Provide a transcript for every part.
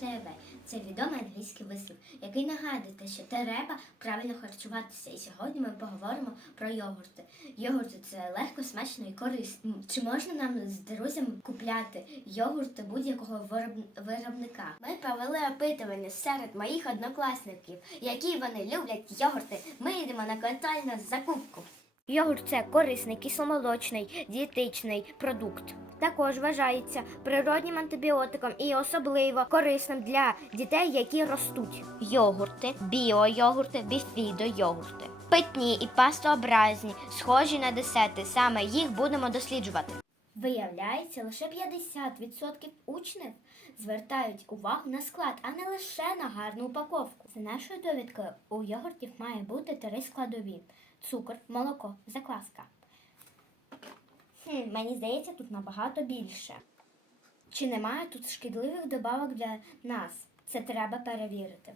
ТВ. Це відомий англійський вислів, який нагадує те, що треба правильно харчуватися. І сьогодні ми поговоримо про йогурти. Йогурти це легко, смачно і корисно. Чи можна нам з друзями купляти йогурти будь-якого вироб- виробника? Ми провели опитування серед моїх однокласників, які вони люблять йогурти. Ми йдемо на контрольну закупку. Йогурт це корисний, кисломолочний, дієтичний продукт. Також вважається природнім антибіотиком і особливо корисним для дітей, які ростуть. Йогурти, біойогурти, біфідо-йогурти. Питні і пастообразні, схожі на десерти. Саме їх будемо досліджувати. Виявляється, лише 50% учнів звертають увагу на склад, а не лише на гарну упаковку. За нашою довідкою, у йогуртів має бути три складові: цукор, молоко, закваска. Мені здається, тут набагато більше. Чи немає тут шкідливих добавок для нас? Це треба перевірити.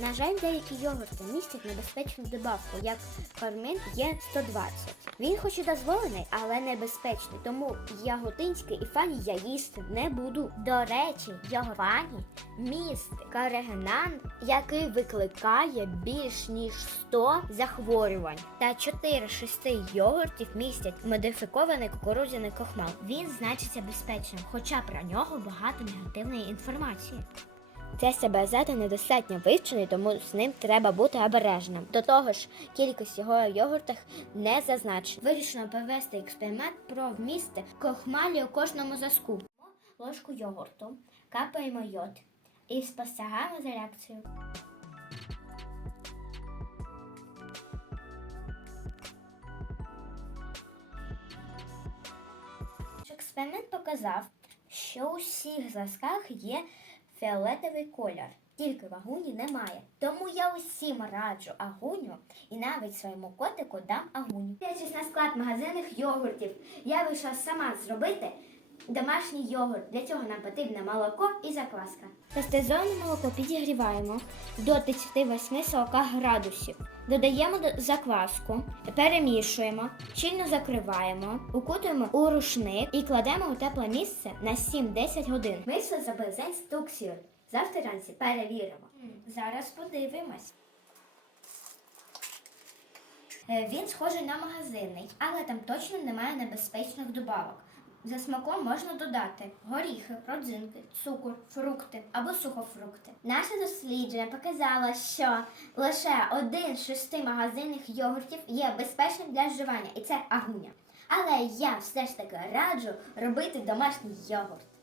На жаль, деякі йогурти містять небезпечну добавку, як формін є 120. Він хоч і дозволений, але небезпечний, тому яготинський і фані я їсти не буду. До речі, його фані містить карегенан, який викликає більш ніж 100 захворювань. Та 4 6 йогуртів містять модифікований кукурудзяний крохмал. Він значиться безпечним, хоча про нього багато негативної інформації. Цей СБЗ недостатньо вивчений, тому з ним треба бути обережним. До того ж, кількість його у йогуртах не зазначена. Вирішено провести експеримент про вмісти крохмалі у кожному зразку. Ложку йогурту, капаємо йод і спостерігаємо за реакцією. Експеримент показав, що у всіх зразках є фіолетовий колір, тільки в агуні немає. Тому я усім раджу агуню і навіть своєму котику дам агуню. Дивлячись на склад магазинних йогуртів, я вийшла сама зробити домашній йогурт. Для цього нам потрібне молоко і закваска. Пастеризоване молоко підігріваємо до 38-40 градусів. Додаємо закваску, перемішуємо, щільно закриваємо, укутуємо у рушник і кладемо у тепле місце на 7-10 годин. Ми все зробили за інструкцією. Завтра ранці перевіримо. Зараз подивимось. Е, Він схожий на магазинний, але там точно немає небезпечних добавок. За смаком можна додати горіхи, родзинки, цукор, фрукти або сухофрукти. Наше дослідження показало, що лише один з шести магазинних йогуртів є безпечним для вживання, і це агуня. Але я все ж таки раджу робити домашній йогурт.